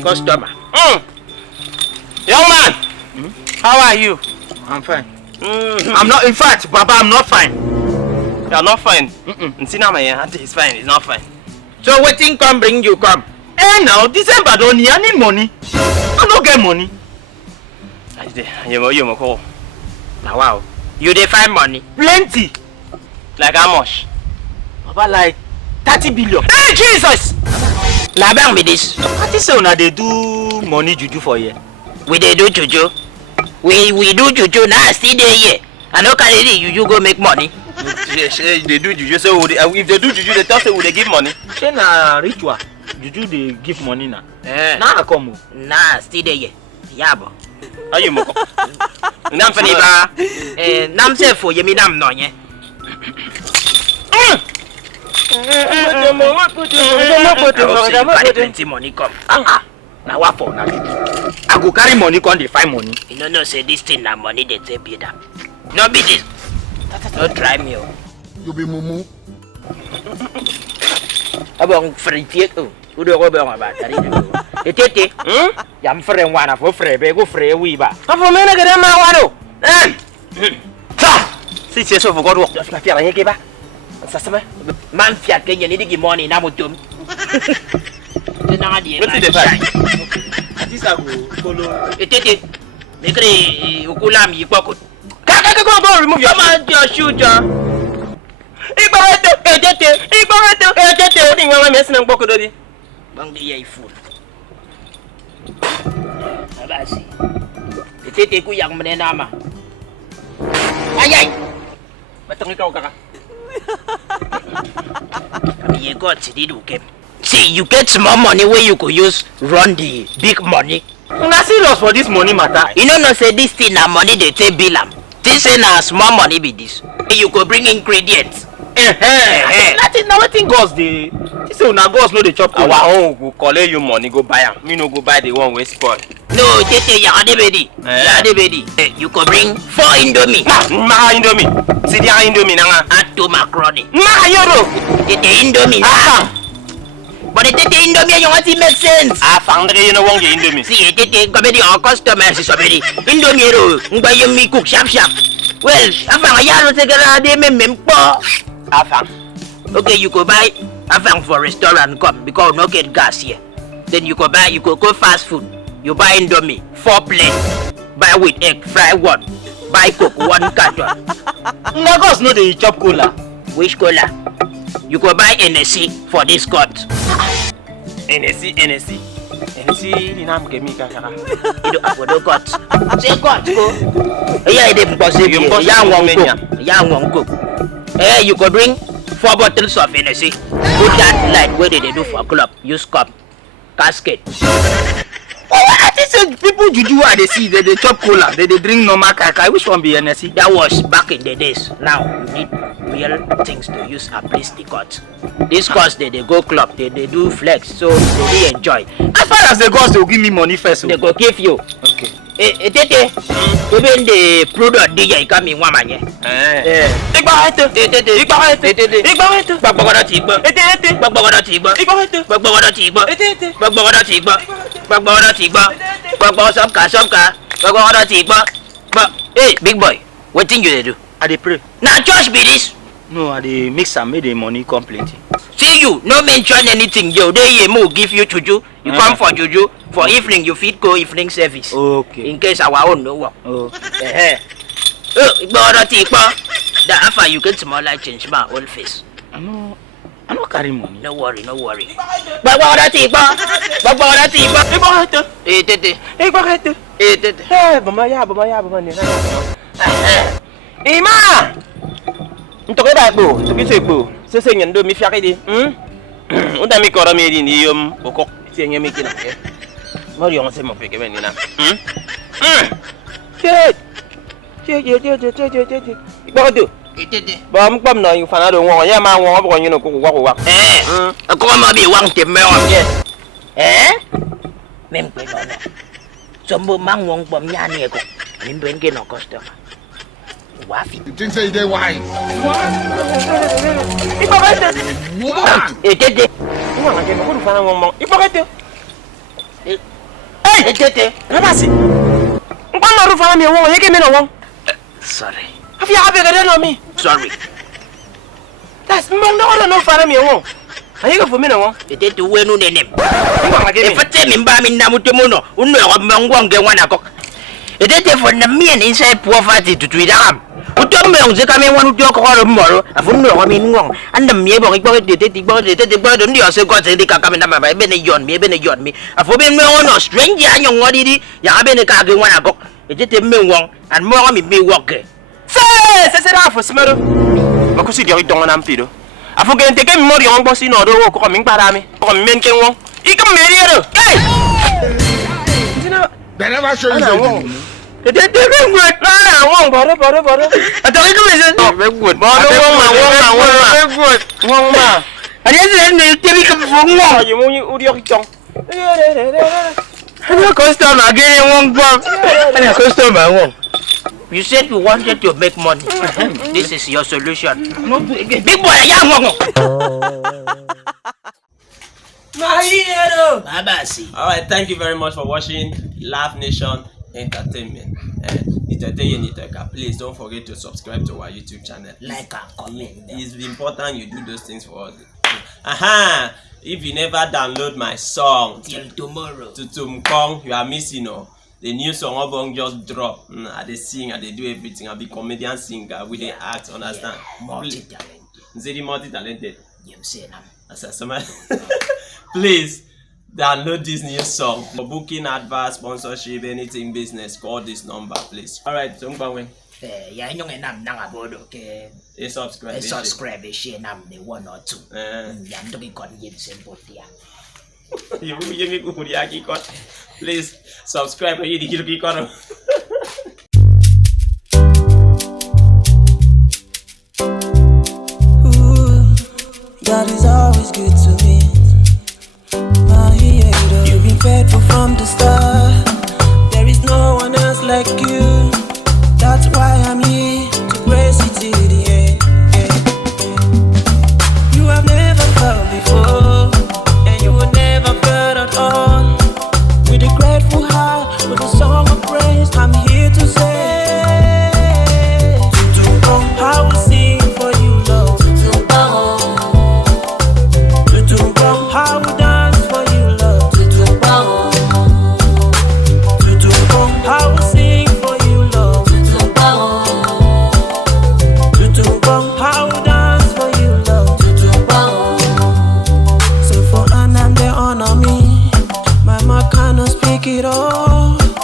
Customer. Young man, how are you? I'm fine. I'm not. In fact, Baba, I'm not fine. You're not fine. He's fine. He's not fine. So waiting come bring you come. Eh now December don't need any money. I don't get money. You call. Now wow. You dey find money? Plenty. Like how much? Baba like 30 billion. Hey Jesus! Now bang me this. What is so now they do money juju for you? We dey do juju. We do juju now still dey here. I no carry the juju go make money. They do juju, so if they do juju, they tell say will they give money? Say na ritual. Juju they give money now. Now I come. Nah, still dey here. Yabo. Are you moko? Nam fani ba. Nam se for yemi nam no nye. Plenty money come. Now what for now? I go carry money come dey find money. You know say this thing na money they take pay them. No be this. Don't try me. You be mumu. Obong free tiek. Udah kau bilang apa tadi dulu. Tete. Jam free wana for free. Bego free wiba. Apa mana kerja mawado? Sa. Si so for God work. Just nak fiar lagi ba? Sasama. Man fiar kenya ni di money na mutum. Tenang dia. Betul deh. Atisa go kolo. Tete. Nekre ukulam yipokut. Go remove your. Come on, your shooter. Tete. Odi ngwa mesi na ngbokodo di. Bang dia iPhone. Mabasi. Tete ku yang menenama. Ayai. Batang kau kakak. Kami ye got sidi do game. See, you get small money where you could use run the big money. Na serious for this money matter. You know say this thing na money they take bill am. This say na small money be this. You could bring ingredients. Nothing goes the. This say una goes no dey chop. Our own go collect you money go buy am. Me no go buy the one wey spoil. No, tete ya adebedi. Ya adebedi. You could bring 4 Indomie. Ma Indomie. See the Indomie nanga. Add 2 macaroni. Ma yoro. Tete Indomie. But the tete Indomie you want to make sense. Fangre you no want get Indomie. See, tete comedy our customers is already Indomie ro. Ngba you me cook sharp. Well, afang ayalo segera de mempo. Afang. Okay, you could buy afang for restaurant come because no get gas here. Then you could go fast food. You buy Indomie 4 plates. Buy with egg, fry 1. Buy coke 1 carton. Nagos no dey chop cola. Which cola? You could buy NSC for this cut. NSC ni nam kemi kakara. Ido apodo cut. Say cut go. Yeah, it impossible. Yang won't cook. You could bring 4 bottles of NSC. Put that light where they do for club. Use cup. Casket. I think people juju they see they chop cola, they drink normal kaka. Which one be NSC? That was back in the days. Now you need real things to use at least the cut. This cause they go club, they do flex, so they really enjoy. As far as the girls, they will give me money first. They go give you. Okay. Tete, even the product DJ come in one man. Hey, big boy, what thing you do? I dey pray. Now church be this. No, I dey mix and make the money come plenty. See you, no mention anything. Yo, they give you juju. You come for juju. For evening, you fit go evening service. Okay. In case our own no work. Oh. The after you get small light change my old face. I no carry money. No worry. Ima! Ntoke ba po, toki se po. Se nyendo mi fiake di. Unda mi kora mi di ni okok ti nyemi kina ke. Mari on se mo feke ben ni na. Che. Ba do. Ba m pam na yu fana do won ya ma won bo yin ko wa ko wa. Ko ma bi wang te me on ye. Mem pe no. Sombo mang wong bom nyani ko. Nimbenke no customer. Wafi. You think say they wise? Ibok ete. What? Etete. Ngwa ngake ko du fana ngong. Ibok ete. Etete. Mabasi. Ngwa no ru fana mi wong, yeke me no wong. Sorry. Afi ya be gade no mi. Sorry. Das mbong no fana mi wong. Ayeke fo me no wong. Etete wenu nenem. Ngwa ngake me. Efate mimba minna mutemuno. Unno ko mangwonge wana ko. Etete for na mien inside poverty to twidam. Udomemmanuel ze kame wanu to ko ro moro. Afunu ko mi ngong. Anda mi bo ko etete bo ndi ose ko ze di kaka me na maba be ne yon mi. Afo be me ono stranger anyo ngodi di ya be ne ka ge wana ko. Etete me wong and mo mi be work. Se ra fo smero. Makusi di tonga na mpido. Afo ge nteke mi mori on bosi no do ko mi ngpara mi. Ko mi men ken won. Ika me ri ro. Hey! They never show you something. Etete be good. Na won boro. Atari ko me se. Be good. Boro won ma. Ani se ne tebi ka fo ngong. Ayo mo ni uri ok tong. Ani customer again wong bom. Ani customer wong. You said you wanted to make money. This is your solution. Big boy, young wong. Mabasi. Alright, thank you very much for watching Laff Nation Entertainment. Please don't forget to subscribe to our YouTube channel. Like and comment. It's important you do those things for us. If you never download my song Till tomorrow. Tutu Mkpong, you are missing the new song Obong just dropped. I they sing, I they do everything. I be comedian singer, we they act, understand? Multi-talented. Multi-talented. You Please download this new song. For booking, advert, sponsorship, anything business, call this number, please. Alright, so Mkpong. ya nyong enam nang abodo ke subscribe share nam ne 1 or 2 ya ndo ki kon yin simple dia you me ko dia ki kon please subscribe yi di ki kon God is always good to me. You've been faithful from the start. There is no one else like you. That's why I'm here to praise you till the end. You have never felt before, and you will never fail at all. With a grateful heart, with a song of praise, I'm here to say, Tutu Mkpong, I will sing for you, Lord. Tutu Mkpong, Tutu Mkpong, I will dance for you, Lord. Tutu Mkpong, Tutu Mkpong, I will sing for you, Lord. Tutu Mkpong, I will dance for you, Lord. Tutu Mkpong. So for Anam they honor me. My mouth cannot speak it all.